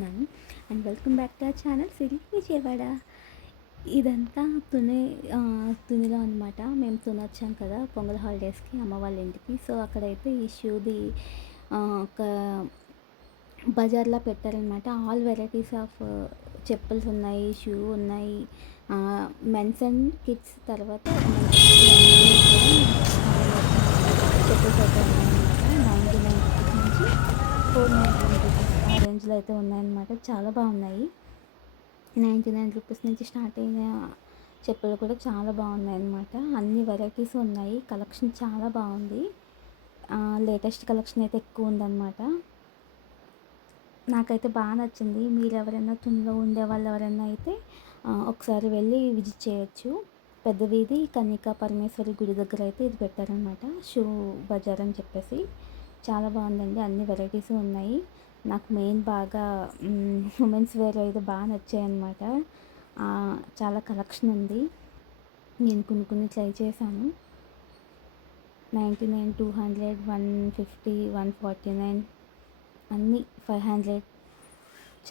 చేస్తున్నాను. And welcome back to our channel Siri Vijayawada ఇదంతా తుని తునిలో అనమాట మేము తుని వచ్చాం కదా పొంగల్ హాలిడేస్కి అమ్మ వాళ్ళ ఇంటికి. సో అక్కడైతే ఈ షూది ఒక బజార్లో పెట్టారనమాట ఆల్ వెరైటీస్ ఆఫ్ చెప్పుల్స్ ఉన్నాయి షూ ఉన్నాయి. మెన్స్ అండ్ కిడ్స్ తర్వాత చెప్పుల్స్ అయితే ఉన్నాయన్నమాట. నైంటీ నైన్ నుంచి ఫోర్ నైన్ రేంజ్లో అయితే ఉన్నాయన్నమాట. చాలా బాగున్నాయి. నైంటీ నైన్ రూపీస్ నుంచి స్టార్ట్ అయిన చెప్పులు కూడా చాలా బాగున్నాయి అన్నమాట అన్ని వెరైటీస్ ఉన్నాయి. కలెక్షన్ చాలా బాగుంది. లేటెస్ట్ కలెక్షన్ అయితే ఎక్కువ ఉందన్నమాట. నాకైతే బాగా నచ్చింది. మీరు ఎవరైనా తునిలో ఉండే వాళ్ళు ఎవరైనా అయితే ఒకసారి వెళ్ళి విజిట్ చేయొచ్చు. పెద్ద వీధి కన్యకా పరమేశ్వరి గుడి దగ్గర అయితే ఇది పెట్టారనమాట షూ బజార్ అని చెప్పేసి. చాలా బాగుందండి. అన్ని వెరైటీస్ ఉన్నాయి. నాకు మెయిన్ బాగా ఉమెన్స్ వేర్ అయితే బాగా నచ్చాయి అనమాట చాలా కలెక్షన్ ఉంది. నేను కొన్ని కొన్ని ట్రై చేశాను. Ninety nine two hundred one fifty one forty nine అన్నీ ఫైవ్ హండ్రెడ్.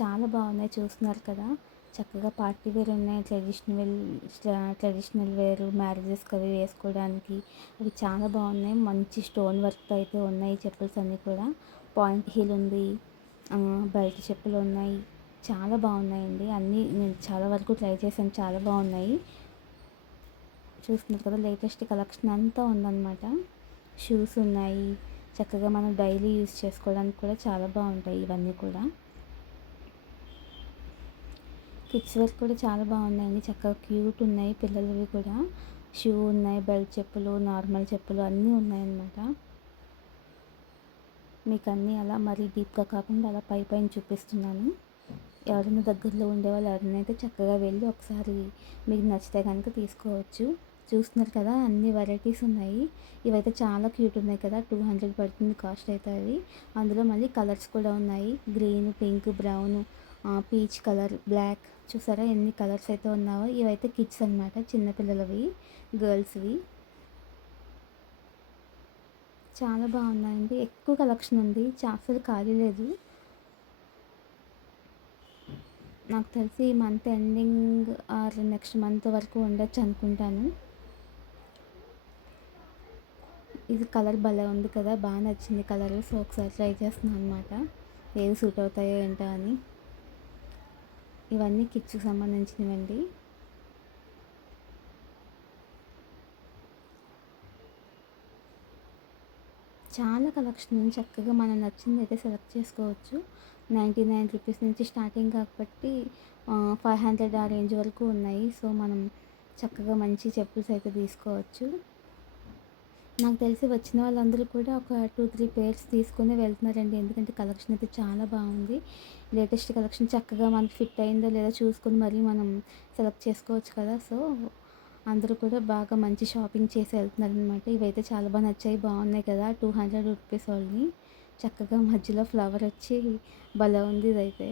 చాలా బాగున్నాయి చూస్తున్నారు కదా. చక్కగా పార్టీ వేర్ ఉన్నాయి. ట్రెడిషనల్ ట్రెడిషనల్ వేర్ మ్యారేజెస్కి అవి వేసుకోవడానికి. అవి చాలా బాగున్నాయి. మంచి స్టోన్ వర్క్ అయితే ఉన్నాయి చెప్పుల్స్ అన్నీ కూడా. పాయింట్ హీల్ ఉంది. బెల్ట్ చెప్పులు ఉన్నాయి. చాలా బాగున్నాయండి. అన్నీ నేను చాలా వరకు ట్రై చేశాను. చాలా బాగున్నాయి. చూస్తున్నారు కదా లేటెస్ట్ కలెక్షన్ అంతా ఉందన్నమాట. షూస్ ఉన్నాయి. చక్కగా మనం డైలీ యూస్ చేసుకోవడానికి కూడా చాలా బాగుంటాయి ఇవన్నీ కూడా. కిడ్స్ వేర్ కూడా చాలా బాగున్నాయండి. చక్కగా క్యూట్ ఉన్నాయి పిల్లలవి కూడా. షూ ఉన్నాయి బెల్ట్ చెప్పులు నార్మల్ చెప్పులు అన్నీ ఉన్నాయన్నమాట. మీకు అన్నీ అలా మరీ డీప్గా కాకుండా అలా పై పైన చూపిస్తున్నాను. ఎవరైనా దగ్గరలో ఉండే వాళ్ళు ఎవరైనా అయితే చక్కగా వెళ్ళి ఒకసారి మీకు నచ్చితే కనుక తీసుకోవచ్చు. చూస్తున్నారు కదా అన్ని వెరైటీస్ ఉన్నాయి. ఇవైతే చాలా క్యూట్ ఉన్నాయి కదా టూ హండ్రెడ్ పడుతుంది కాస్ట్ అయితే అవి. అందులో మళ్ళీ కలర్స్ కూడా ఉన్నాయి. Green pink brown peach colour black చూసారా ఎన్ని కలర్స్ అయితే ఉన్నావో? ఇవైతే కిడ్స్ అనమాట చిన్నపిల్లలవి గర్ల్స్వి చాలా బాగున్నాయండి. ఎక్కువ కలెక్షన్ ఉంది. అసలు ఖాళీ లేదు. నాకు తెలిసి ఈ month ending or next month వరకు ఉండొచ్చు అనుకుంటాను. ఇది కలర్ భలే ఉంది కదా. బాగా నచ్చింది కలర్ సో ఒకసారి ట్రై చేస్తున్నాను అనమాట ఏది సూట్ అవుతాయో ఏంటో అని. ఇవన్నీ కిడ్స్కి సంబంధించినవండి. చాలా కలెక్షన్ చక్కగా మనం నచ్చింది అయితే సెలెక్ట్ చేసుకోవచ్చు. నైంటీ నైన్ రూపీస్ నుంచి స్టార్టింగ్ కాబట్టి ఫైవ్ హండ్రెడ్ ఆ రేంజ్ వరకు ఉన్నాయి. సో మనం చక్కగా మంచి చెప్పుల్స్ అయితే తీసుకోవచ్చు. నాకు తెలిసి వచ్చిన వాళ్ళందరూ కూడా ఒక టూ త్రీ పేర్స్ తీసుకునే వెళ్తున్నారండి. ఎందుకంటే కలెక్షన్ అయితే చాలా బాగుంది. లేటెస్ట్ కలెక్షన్ చక్కగా మనకి ఫిట్ అయిందో లేదో చూసుకొని మరీ మనం సెలెక్ట్ చేసుకోవచ్చు కదా. సో అందరూ కూడా బాగా మంచి షాపింగ్ చేసి వెళ్తున్నారు అనమాట ఇవైతే చాలా బాగా నచ్చాయి. బాగున్నాయి కదా. టూ హండ్రెడ్ రూపీస్ వాళ్ళని చక్కగా మధ్యలో ఫ్లవర్ వచ్చి భలే ఉంది ఇదైతే.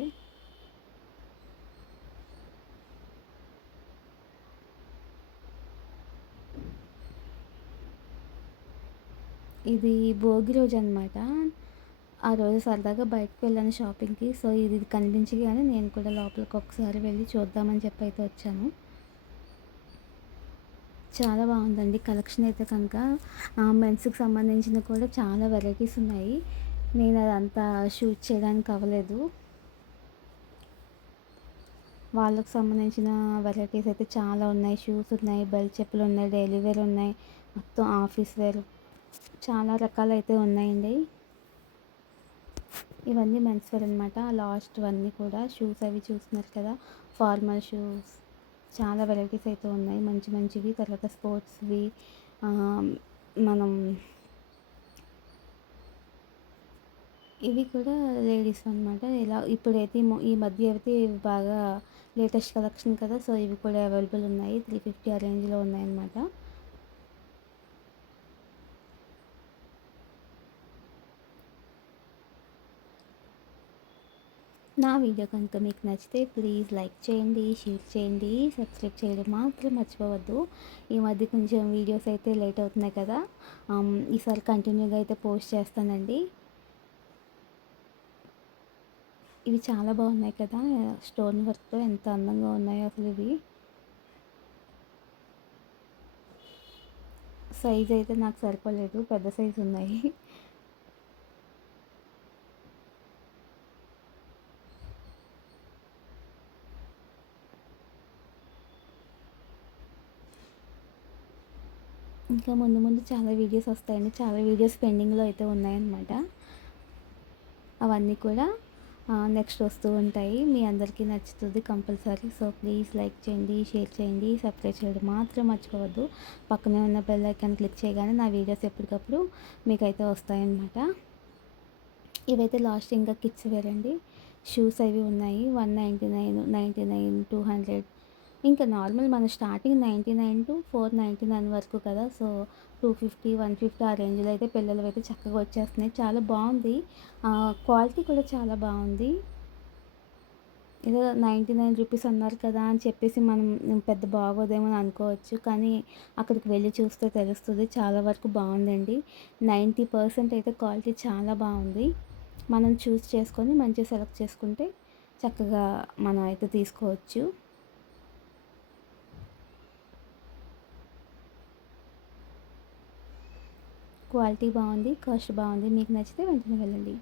ఇది భోగి రోజు అనమాట ఆ రోజు సరదాగా బయటకు వెళ్ళాను షాపింగ్కి. సో ఇది కనిపించగానే నేను కూడా లోపలికి ఒకసారి వెళ్ళి చూద్దామని చెప్పి అయితే వచ్చాను. చాలా బాగుందండి కలెక్షన్ అయితే కనుక. మెన్స్కి సంబంధించిన కూడా చాలా వెరైటీస్ ఉన్నాయి. నేను అదంతా షూట్ చేయడానికి అవ్వలేదు. వాళ్ళకు సంబంధించిన వెరైటీస్ అయితే చాలా ఉన్నాయి. షూస్ ఉన్నాయి బెల్ట్ చెప్పులు ఉన్నాయి డైలీ వేర్ ఉన్నాయి. మొత్తం ఆఫీస్ వేర్ చాలా రకాలు అయితే ఉన్నాయండి. ఇవన్నీ మెన్స్ వేర్ అనమాట లాస్ట్ అన్నీ కూడా షూస్ అవి చూస్తున్నారు కదా. Formal shoes. చాలా వెరైటీస్ అయితే ఉన్నాయి. మంచి మంచివి. తర్వాత స్పోర్ట్స్వి మనం ఇవి కూడా లేడీస్ అనమాట ఇలా ఇప్పుడైతే ఈ మధ్య అయితే ఇవి బాగా లేటెస్ట్ కలెక్షన్ కదా. సో ఇవి కూడా అవైలబుల్ ఉన్నాయి. త్రీ ఫిఫ్టీ ఆ రేంజ్లో ఉన్నాయన్నమాట. నా వీడియో కనుక మీకు నచ్చితే ప్లీజ్ లైక్ చేయండి షేర్ చేయండి సబ్స్క్రైబ్ చేయడం మాత్రం మర్చిపోవద్దు. ఈ మధ్య కొంచెం వీడియోస్ అయితే లేట్ అవుతున్నాయి కదా. ఈసారి కంటిన్యూగా అయితే పోస్ట్ చేస్తానండి. ఇవి చాలా బాగున్నాయి కదా. స్టోన్ వర్క్తో ఎంత అందంగా ఉన్నాయో అసలు ఇవి. సైజ్ అయితే నాకు సరిపోలేదు. పెద్ద సైజు ఉన్నాయి. ఇంకా ముందు ముందు చాలా వీడియోస్ వస్తాయండి. చాలా వీడియోస్ పెండింగ్లో అయితే ఉన్నాయన్నమాట. అవన్నీ కూడా నెక్స్ట్ వస్తూ ఉంటాయి. మీ అందరికీ నచ్చుతుంది కంపల్సరీ సో ప్లీజ్ లైక్ చేయండి షేర్ చేయండి సబ్స్క్రైబ్ చేయడం మాత్రం మర్చిపోవద్దు. పక్కనే ఉన్న బెల్ ఐకాన్ క్లిక్ చేయగానే నా వీడియోస్ ఎప్పటికప్పుడు మీకైతే వస్తాయన్నమాట. ఇవైతే లాస్ట్ ఇంకా కిడ్స్ వేరండి. షూస్ అవి ఉన్నాయి. One ninety nine ninety nine two hundred ఇంకా నార్మల్ మన starting ninety nine to four ninety nine వరకు కదా. So two fifty one fifty ఆ రేంజ్లో అయితే పిల్లలు అయితే చక్కగా వచ్చేస్తున్నాయి. చాలా బాగుంది. క్వాలిటీ కూడా చాలా బాగుంది. ఏదో నైంటీ నైన్ రూపీస్ అన్నారు కదా అని చెప్పేసి మనం పెద్ద బాగోదేమో అని అనుకోవచ్చు. కానీ అక్కడికి వెళ్ళి చూస్తే తెలుస్తుంది చాలా వరకు బాగుందండి. నైంటీ పర్సెంట్ అయితే క్వాలిటీ చాలా బాగుంది. మనం చూస్ చేసుకొని మంచిగా సెలెక్ట్ చేసుకుంటే చక్కగా మనం అయితే తీసుకోవచ్చు. క్వాలిటీ బాగుంది కాస్ట్ బాగుంది. మీకు నచ్చితే వెంటనే వెళ్ళండి.